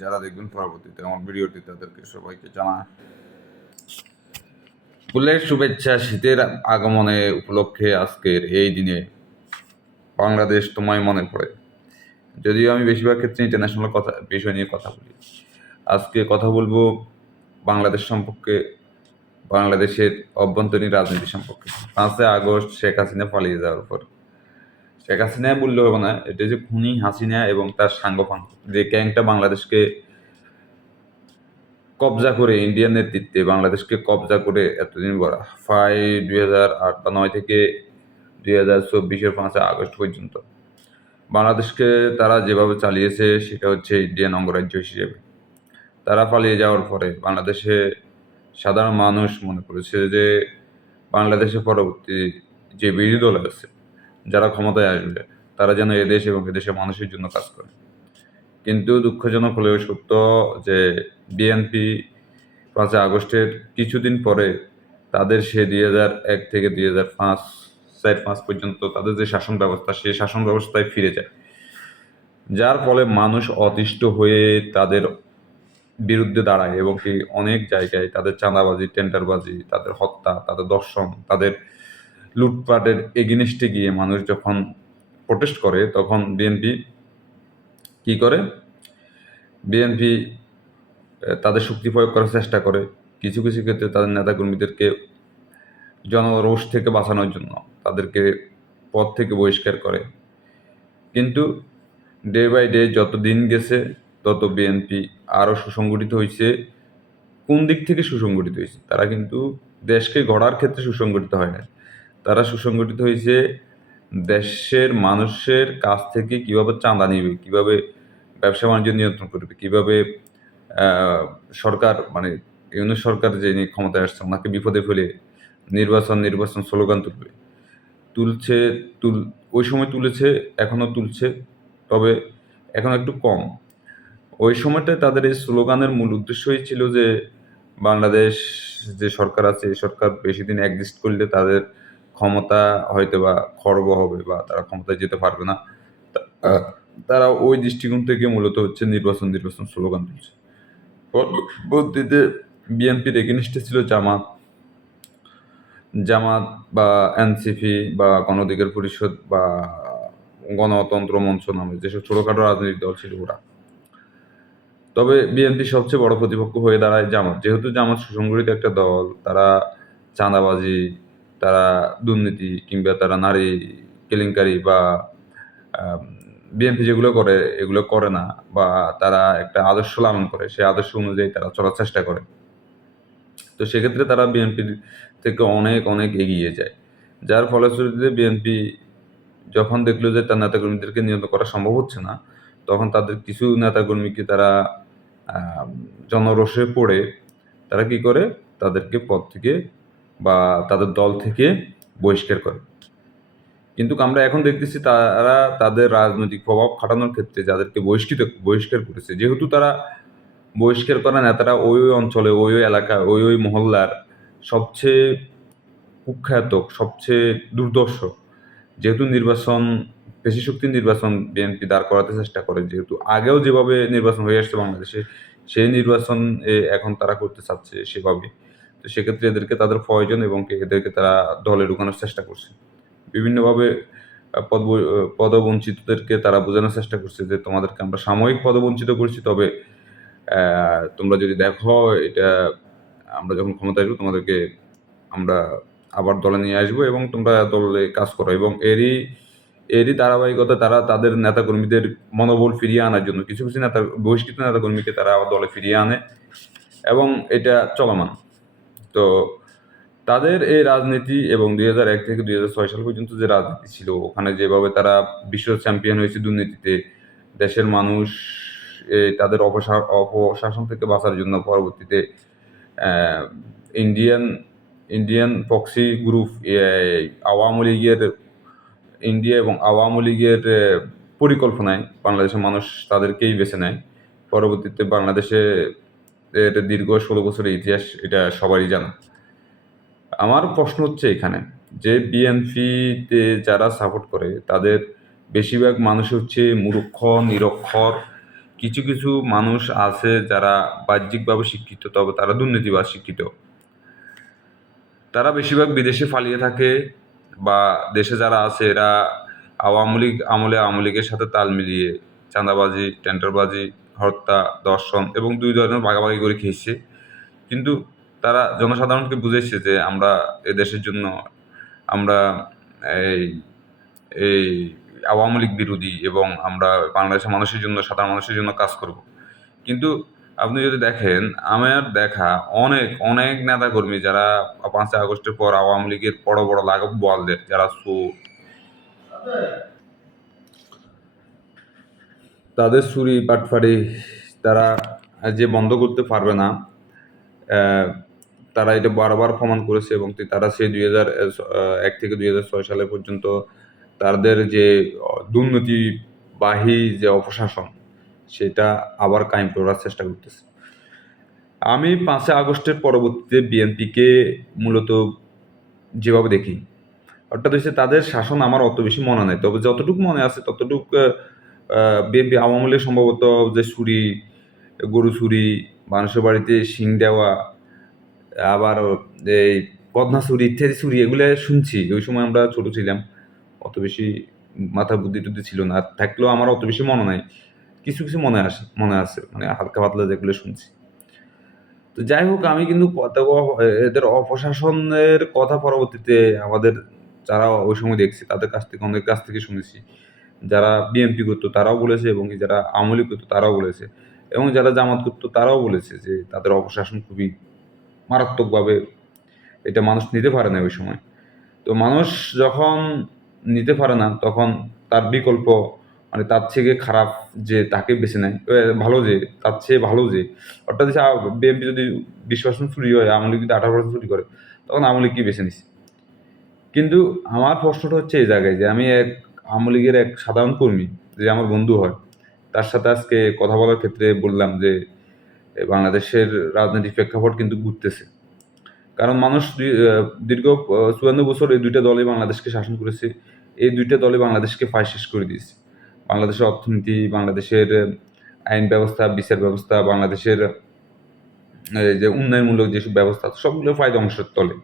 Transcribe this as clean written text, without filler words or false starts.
যারা দেখবেন পরবর্তীতে আমার ভিডিওটি তাদেরকে সবাইকে জানা ফুলের শুভেচ্ছা শীতের আগমনে উপলক্ষে আজকের এই দিনে বাংলাদেশ তোমায় মনে পড়ে। যদিও আমি বেশিরভাগ ক্ষেত্রে ইন্টারন্যাশনাল বিষয় নিয়ে কথা বলি, আজকে কথা বলবো বাংলাদেশ সম্পর্কে, বাংলাদেশের অভ্যন্তরীণ রাজনীতি সম্পর্কে। 5ই আগস্ট শেখ হাসিনা পালিয়ে যাওয়ার পর, শেখ হাসিনা বললে হবে না, এটা যে খুনি হাসিনা এবং তার সাঙ্গপাঙ্গ, যে গ্যাংটা বাংলাদেশকে কবজা করে, ইন্ডিয়ান নেতৃত্বে বাংলাদেশকে কবজা করে এতদিন বড় প্রায় 2008 বা 9 থেকে 2024-এর 5ই আগস্ট পর্যন্ত বাংলাদেশকে তারা যেভাবে চালিয়েছে সেটা হচ্ছে ইন্ডিয়ান অঙ্গরাজ্য হিসেবে। তারা পালিয়ে যাওয়ার পরে বাংলাদেশে সাধারণ মানুষ মনে করেছে যে বাংলাদেশে পরবর্তী যে বিরোধী দল আছে, যারা ক্ষমতায় আসবে, তারা যেন এদেশ এবং এদেশের মানুষের জন্য কাজ করে। কিন্তু দুঃখজনক হলেও সত্য যে বিএনপি 5ই আগস্টের কিছুদিন পরে তাদের সে 2001 থেকে 2005 4-5 পর্যন্ত তাদের যে শাসন ব্যবস্থা, সেই শাসন ব্যবস্থায় ফিরে যায়, যার ফলে মানুষ অতিষ্ঠ হয়ে তাদের বিরুদ্ধে দাঁড়ায় এবং কি অনেক জায়গায় তাদের চাঁদাবাজি, টেন্ডারবাজি, তাদের হত্যা, তাদের দর্শন, তাদের লুটপাটের এগেনিস্টে গিয়ে মানুষ যখন প্রোটেস্ট করে, তখন বিএনপি কি করে? বিএনপি তাদের শক্তি প্রয়োগ করার চেষ্টা করে। কিছু কিছু ক্ষেত্রে তাদের নেতাকর্মীদেরকে জনরোষ থেকে বাঁচানোর জন্য তাদেরকে পদ থেকে বহিষ্কার করে। কিন্তু ডে বাই ডে যত দিন গেছে তত বিএনপি আরও সুসংগঠিত হয়েছে। কোন দিক থেকে সুসংগঠিত হয়েছে? তারা কিন্তু দেশকে গড়ার ক্ষেত্রে সুসংগঠিত হয় না, তারা সুসংগঠিত হয়েছে দেশের মানুষের কাছ থেকে কীভাবে চাঁদা নিবে, কীভাবে ব্যবসা বাণিজ্য নিয়ন্ত্রণ করবে, কীভাবে সরকার মানে ইউনূস সরকার যে ক্ষমতায় আসছে ওনাকে বিপদে ফেলে নির্বাচন নির্বাচন স্লোগান তুলছে। ওই সময় তুলেছে, এখনও তুলছে, তবে এখন একটু কম। ওই সময়টায় তাদের এই স্লোগানের মূল উদ্দেশ্যই ছিল যে বাংলাদেশ যে সরকার আছে, এই সরকার বেশি দিন এক্সিস্ট করলে তাদের ক্ষমতা হয়তো বা খর্ব হবে বা তারা ক্ষমতায় যেতে পারবে না। তারা ওই দৃষ্টিকোণ থেকে মূলত হচ্ছে নির্বাচন নির্বাচন স্লোগান তুলছে। পরবর্তীতে বিএনপির এগেনিস্টে ছিল জামাত বা এনসিপি বা গণ অধিকার পরিষদ বা গণতন্ত্র মঞ্চ নামে যেসব ছোটখাটো রাজনৈতিক দল ছিল ওরা। তবে বিএনপি সবচেয়ে বড় প্রতিপক্ষ হয়ে দাঁড়ায় জামাত। যেহেতু জামাত সুসংগঠিত একটা দল, তারা চাঁদাবাজি, তারা দুর্নীতি কিংবা তারা নারী কেলেঙ্কারি বা বিএনপি যেগুলো করে এগুলো করে না, বা তারা একটা আদর্শ লালন করে, সেই আদর্শ অনুযায়ী তারা চলার চেষ্টা করে। তো সেক্ষেত্রে তারা বিএনপির থেকে অনেক অনেক এগিয়ে যায়, যার ফলশ্রুতিতে বিএনপি যখন দেখলো যে তার নেতাকর্মীদেরকে নিয়ন্ত্রণ করা সম্ভব হচ্ছে না, তখন তাদের কিছু নেতাকর্মীকে তারা জনরোষে পড়ে তারা কি করে? তাদেরকে পদ থেকে বা তাদের দল থেকে বহিষ্কার করে। কিন্তু আমরা এখন দেখতেছি তারা তাদের রাজনৈতিক প্রভাব খাটানোর ক্ষেত্রে যাদেরকে বহিষ্কার করেছে, যেহেতু তারা বহিষ্কার করা নেতারা ওই অঞ্চলে, ওই এলাকায়, ওই মহল্লার সবচেয়ে কুখ্যাত, সবচেয়ে দুর্ধর্ষ, যেহেতু পেশিশক্তির নির্বাচন বিএনপি দাঁড় করাতে চেষ্টা করে, যেহেতু আগেও যেভাবে নির্বাচন হয়ে আসছে বাংলাদেশে, সেই নির্বাচন এখন তারা করতে চাচ্ছে সেভাবে। তো সেক্ষেত্রে এদেরকে তাদের প্রয়োজন এবং এদেরকে তারা দলে ঢুকানোর চেষ্টা করছে বিভিন্নভাবে। পদবঞ্চিতদেরকে তারা বোঝানোর চেষ্টা করছে যে তোমাদেরকে আমরা সাময়িক পদবঞ্চিত করছি, তবে তোমরা যদি দেখো এটা আমরা যখন ক্ষমতা আসবো তোমাদেরকে আমরা আবার দলে নিয়ে আসবো এবং তোমরা দলে কাজ করো। এবং এরই ধারাবাহিকতা তারা তাদের নেতাকর্মীদের মনোবল ফিরিয়ে আনার জন্য কিছু কিছু বহিষ্কৃত নেতাকর্মীকে তারা আবার দলে ফিরিয়ে আনে এবং এটা চলমান। তো তাদের এই রাজনীতি এবং 2001 থেকে 2006 সাল পর্যন্ত যে রাজনীতি ছিল, ওখানে যেভাবে তারা বিশ্ব চ্যাম্পিয়ন হয়েছে দুর্নীতিতে, দেশের মানুষ তাদের অপশাসন থেকে বাঁচার জন্য পরবর্তীতে ইন্ডিয়ান প্রক্সি গ্রুপ, আওয়ামী লীগের ইন্ডিয়া এবং আওয়ামী লীগের পরিকল্পনায় বাংলাদেশের মানুষ তাদেরকেই বেছে নেয়। পরবর্তীতে বাংলাদেশে এর দীর্ঘ 16 বছরের ইতিহাস, এটা সবারই জানা। আমার প্রশ্ন হচ্ছে এখানে যে বিএনপিতে যারা সাপোর্ট করে তাদের বেশিরভাগ মানুষ হচ্ছে মূর্খ, নিরক্ষর, কিছু কিছু মানুষ আছে যারা বাহ্যিকভাবে শিক্ষিত, তবে তারা দুর্নীতিবাজ শিক্ষিত। তারা বেশিরভাগ বিদেশে পালিয়ে থাকে, বা দেশে যারা আছে এরা আওয়ামী লীগ আমলে আওয়ামী লীগের সাথে তাল মিলিয়ে চাঁদাবাজি, টেন্ডারবাজি, হত্যা, ধর্ষণ এবং ২ ধরনের ভাগাভাগি করে খেয়েছে। কিন্তু তারা জনসাধারণকে বুঝাইছে যে আমরা এ দেশের জন্য আমরা এই এই আওয়ামী লীগ বিরোধী এবং আমরা বাংলাদেশের মানুষের জন্য, সাধারণ মানুষের জন্য কাজ করব। কিন্তু আপনি যদি দেখেন, আমার দেখা অনেক, অনেক নেতাকর্মী যারা ৫ই আগস্টের পর আওয়ামী লীগের বড়, বড় লাগাম বোয়ালদের যারা তাদের চুরি বাটফারি তারা যে বন্ধ করতে পারবে না, তারা এটা বারবার প্রমাণ করেছে এবং তারা সেই ২০০১ থেকে ২০০৬ সালে পর্যন্ত তাদের যে দুর্নীতিবাহী যে অপশাসন, সেটা আবার কায়েম করার চেষ্টা করতেছে। আমি ৫ই আগস্টের পরবর্তীতে বিএনপিকে মূলত যেভাবে দেখি, অর্থাৎ হচ্ছে তাদের শাসন আমার অত বেশি মনে নাই। তবে যতটুকু মনে আছে ততটুক বিএনপি আওয়ামী লীগ সম্ভবত যে চুরি, গরু চুরি, মানুষের বাড়িতে শিং দেওয়া, আবার এই পদ্মা চুরি ইত্যাদি চুরি এগুলো শুনছি। ওই সময় আমরা ছোট ছিলাম। অত বেশি মাথায় বুদ্ধি-টুদ্ধি ছিল না। আর থাকলেও আমার অত বেশি মনে নাই। কিছু, কিছু মনে আছে। মানে হালকা পাতলা যেগুলো শুনছি। তো যাই হোক, আমি কিন্তু এদের অপশাসনের কথা পরবর্তীতে আমাদের যারা ওই সময় দেখছি তাদের কাছ থেকে, অনেকের কাছ থেকে শুনেছি। যারা বিএনপি করতো তারাও বলেছে এবং যারা আওয়ামী লীগ করতো তারাও বলেছে, এবং যারা জামাত করতো তারাও বলেছে যে তাদের অপশাসন খুবই মারাত্মকভাবে এটা মানুষ নিতে পারে না ওই সময়। তো মানুষ যখন নিতে পারে না তখন তার বিকল্প, মানে তার থেকে খারাপ যে তাকে বেছে নেয়, ভালো যে তার চেয়ে ভালো যে, অর্থাৎ হচ্ছে বিএনপি যদি ২০% চুরি হয়, আওয়ামী লীগ যদি ১৮% চুরি করে, তখন আওয়ামী লীগকেই বেছে নিছে। কিন্তু আমার প্রশ্নটা হচ্ছে এই জায়গায় যে আমি আওয়ামী লীগের এক সাধারণ কর্মী, যে আমার বন্ধু হয়, তার সাথে আজকে কথা বলার ক্ষেত্রে বললাম যে বাংলাদেশের রাজনৈতিক প্রেক্ষাপট কিন্তু ঘুরতেছে। কারণ মানুষ দীর্ঘ ৫৪ বছর এই ২ টা দলই বাংলাদেশকে শাসন করেছে। এই ২ টা দলই বাংলাদেশকে প্রায় শেষ করে দিয়েছে। বাংলাদেশের অর্থনীতি, বাংলাদেশের আইন ব্যবস্থা, বিচার ব্যবস্থা, বাংলাদেশের এই যে উন্নয়নমূলক যেসব ব্যবস্থা, সবগুলো প্রায় ধ্বংসের তলে।